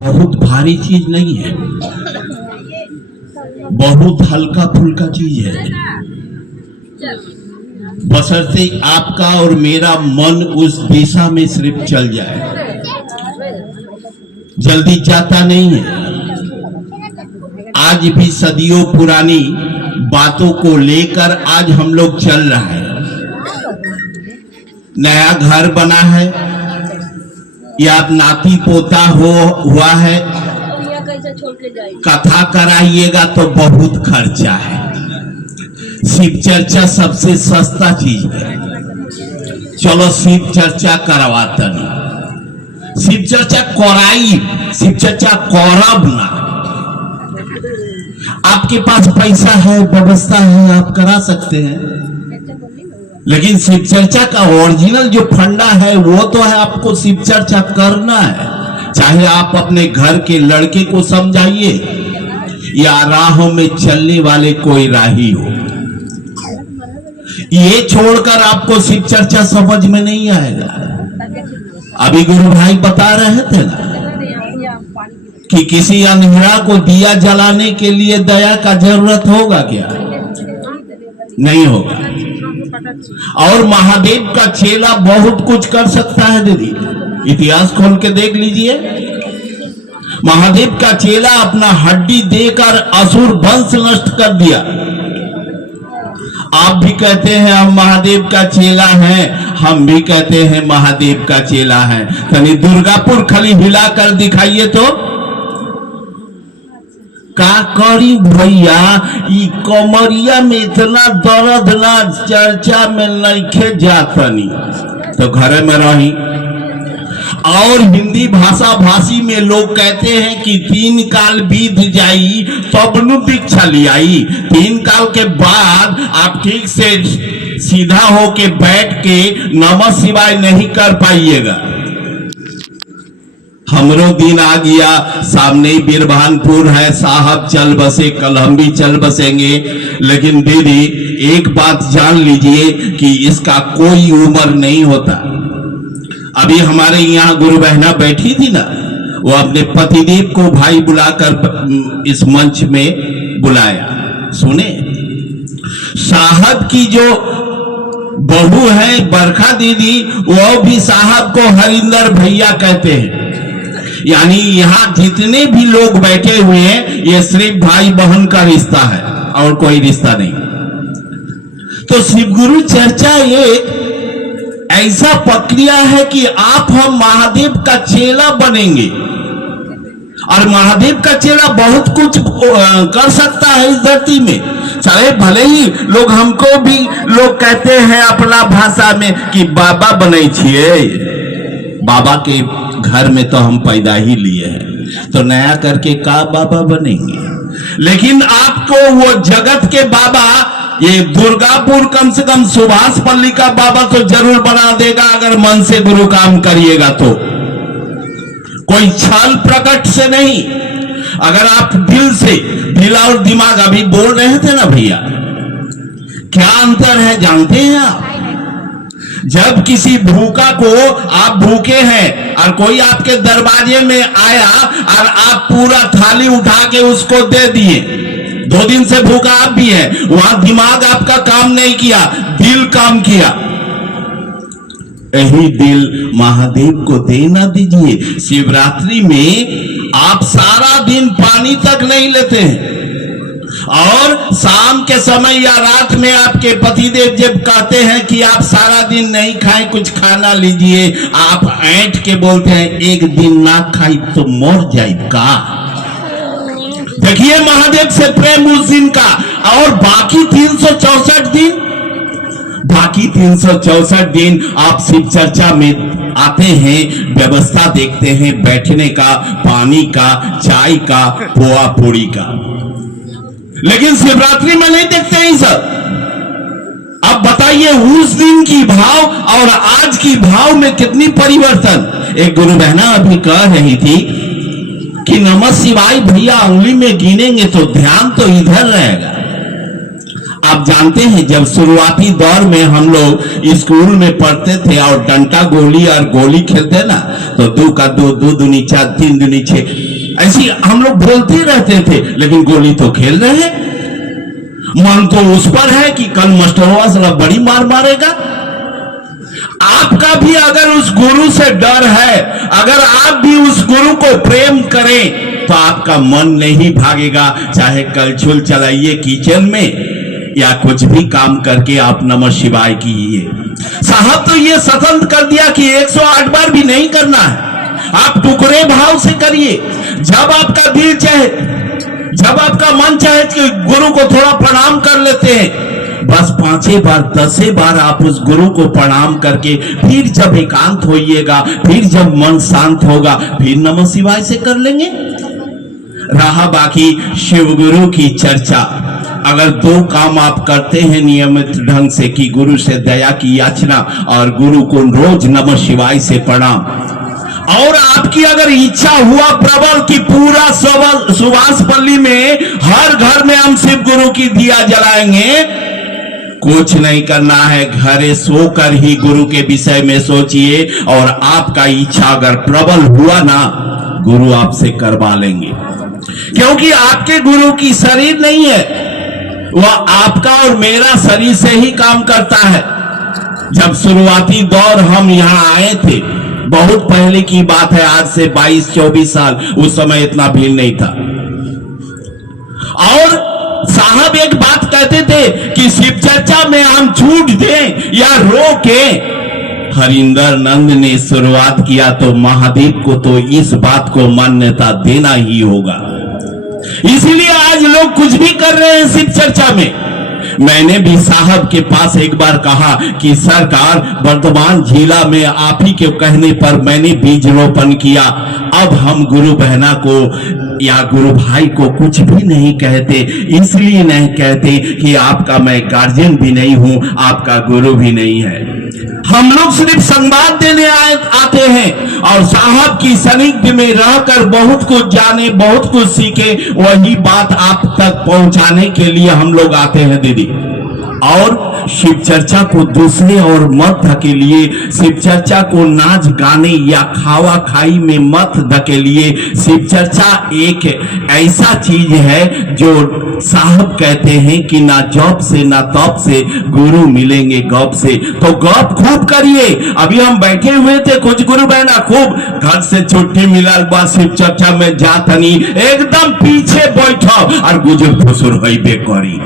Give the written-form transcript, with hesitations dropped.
बहुत भारी चीज नहीं है, बहुत हल्का फुल्का चीज है, बशर्ते आपका और मेरा मन उस दिशा में सिर्फ चल जाए। जल्दी जाता नहीं है। आज भी सदियों पुरानी बातों को लेकर आज हम लोग चल रहे हैं। नया घर बना है या नाती पोता हुआ है, कथा कराइएगा तो बहुत खर्चा है। शिव चर्चा सबसे सस्ता चीज है। चलो शिव चर्चा करवाता नहीं, शिव चर्चा कराई, शिव चर्चा करब ना। आपके पास पैसा है, व्यवस्था है, आप करा सकते हैं, लेकिन शिव चर्चा का ओरिजिनल जो फंडा है वो तो है आपको शिव चर्चा करना है। चाहे आप अपने घर के लड़के को समझाइए या राहों में चलने वाले कोई राही हो, ये छोड़कर आपको शिव चर्चा समझ में नहीं आएगा। अभी गुरु भाई बता रहे थे ना कि किसी अंधेरा को दिया जलाने के लिए दया का जरूरत होगा क्या? नहीं होगा। और महादेव का चेला बहुत कुछ कर सकता है दीदी, इतिहास खोल के देख लीजिए। महादेव का चेला अपना हड्डी देकर असुर वंश नष्ट कर दिया। आप भी कहते हैं हम महादेव का चेला हैं, हम भी कहते हैं महादेव का चेला है। तनी दुर्गापुर खाली हिलाकर दिखाइए तो का करी भैया, ई कमरिया में इतना दर्द ना चर्चा में नइखे जातनी तो घरे में रही। और हिंदी भाषा भाषी में लोग कहते हैं कि 3 काल बीत जाई तब नु दीक्षा लियाई। 3 काल के बाद आप ठीक से सीधा होके बैठ के नमः शिवाय नहीं कर पाइएगा। हमरो दिन आ गया, सामने ही बीरभानपुर है, साहब चल बसे, कल हम भी चल बसेंगे। लेकिन दीदी एक बात जान लीजिए कि इसका कोई उम्र नहीं होता। अभी हमारे यहाँ गुरु बहना बैठी थी ना, वो अपने पतिदेव को भाई बुलाकर इस मंच में बुलाया। सुने, साहब की जो बहू है बरखा दीदी, वो भी साहब को हरिंदर भैया कहते हैं। यानी यहाँ जितने भी लोग बैठे हुए हैं ये सिर्फ भाई बहन का रिश्ता है और कोई रिश्ता नहीं। तो शिव गुरु चर्चा एक ऐसा प्रक्रिया है कि आप हम महादेव का चेला बनेंगे और महादेव का चेला बहुत कुछ कर सकता है इस धरती में। चाहे भले ही लोग हमको भी लोग कहते हैं अपना भाषा में कि बाबा बने छिए, बाबा के घर में तो हम पैदा ही लिए हैं, तो नया करके का बाबा बनेंगे। लेकिन आपको वो जगत के बाबा, ये दुर्गापुर कम से कम सुभाष पल्ली का बाबा तो जरूर बना देगा अगर मन से गुरु काम करिएगा तो। कोई छल प्रकट से नहीं, अगर आप दिल से, दिल और दिमाग, अभी बोल रहे थे ना भैया, क्या अंतर है जानते हैं आप? जब किसी भूखा को आप भूखे हैं और कोई आपके दरवाजे में आया और आप पूरा थाली उठा के उसको दे दिए, 2 दिन से भूखा आप भी हैं, वहां दिमाग आपका काम नहीं किया, दिल काम किया। यही दिल महादेव को देना दीजिए। शिवरात्रि में आप सारा दिन पानी तक नहीं लेते हैं और शाम के समय या रात में आपके पतिदेव जब कहते हैं कि आप सारा दिन नहीं खाएं, कुछ खाना लीजिए, आप ऐंठ के बोलते हैं एक दिन ना खाई तो मर जाए का। देखिए महादेव से प्रेम उस दिन का। और बाकी 364 दिन, बाकी 364 दिन आप शिव चर्चा में आते हैं, व्यवस्था देखते हैं बैठने का, पानी का, चाय का, पोहा पूरी का, लेकिन शिवरात्रि में नहीं देखते हैं सब। अब बताइए उस दिन की भाव और आज की भाव में कितनी परिवर्तन। एक गुरु बहना अभी कह रही थी कि नमः शिवाय भैया उंगली में गिनेंगे तो ध्यान तो इधर रहेगा। आप जानते हैं जब शुरुआती दौर में हम लोग स्कूल में पढ़ते थे और डंटा गोली और गोली खेलते ना, तो 2 का 2, 2 दूनी 4, 3 दूनी 6, ऐसी हम लोग बोलते रहते थे, लेकिन गोली तो खेल रहे हैं। मन तो उस पर है कि कल मास्टरवा साला बड़ी मार मारेगा। आपका भी अगर उस गुरु से डर है, अगर आप भी उस गुरु को प्रेम करें, तो आपका मन नहीं भागेगा। चाहे कलछुल चलाइए किचन में या कुछ भी काम करके आप नमः शिवाय कीजिए। साहब तो ये स्वतंत्र कर दिया कि 108 बार भी नहीं करना है, आप टुकड़े भाव से करिए। जब आपका दिल चाहे, जब आपका मन चाहे कि गुरु को थोड़ा प्रणाम कर लेते हैं, बस 5 बार 10 बार आप उस गुरु को प्रणाम करके फिर जब एकांत होइएगा, फिर जब मन शांत होगा, फिर नमः शिवाय से कर लेंगे। रहा बाकी शिव गुरु की चर्चा, अगर 2 काम आप करते हैं नियमित ढंग से कि गुरु से दया की याचना और गुरु को रोज नमः शिवाय से प्रणाम, और आपकी अगर इच्छा हुआ प्रबल कि पूरा सुभाषपल्ली में हर घर में हम शिव गुरु की दिया जलाएंगे, कुछ नहीं करना है, घरे सोकर ही गुरु के विषय में सोचिए, और आपका इच्छा अगर प्रबल हुआ ना, गुरु आपसे करवा लेंगे। क्योंकि आपके गुरु की शरीर नहीं है, वह आपका और मेरा शरीर से ही काम करता है। जब शुरुआती दौर हम यहां आए थे, बहुत पहले की बात है, आज से 22-24 साल, उस समय इतना भीड़ नहीं था। और साहब एक बात कहते थे कि शिव चर्चा में हम छूट दें या रोकें। हरिंदर नंद ने शुरुआत किया तो महादेव को तो इस बात को मान्यता देना ही होगा। इसीलिए आज लोग कुछ भी कर रहे हैं शिव चर्चा में। मैंने भी साहब के पास एक बार कहा कि सरकार, वर्तमान जिला में आप ही के कहने पर मैंने बीज रोपण किया, अब हम गुरु बहना को या गुरु भाई को कुछ भी नहीं कहते। इसलिए नहीं कहते कि आपका मैं गार्जियन भी नहीं हूं, आपका गुरु भी नहीं है। हम लोग सिर्फ संवाद देने आते हैं, और साहब की सानिध्य में रहकर बहुत कुछ जाने, बहुत कुछ सीखे, वही बात आप तक पहुंचाने के लिए हम लोग आते हैं दीदी। और शिव चर्चा को दूसरे और मत धकेलिए, शिव चर्चा को नाच गाने या खावा खाई में मत धकेलिए। शिव चर्चा एक ऐसा चीज है जो साहब कहते हैं कि ना जॉब से ना तॉप से गुरु मिलेंगे गप से। तो गप खूब करिए। अभी हम बैठे हुए थे, कुछ गुरु बहना खूब घर से छुट्टी मिला बाद शिव चर्चा में जातनी एकदम पीछे बैठो और गुजर फुसुर होइबे करी।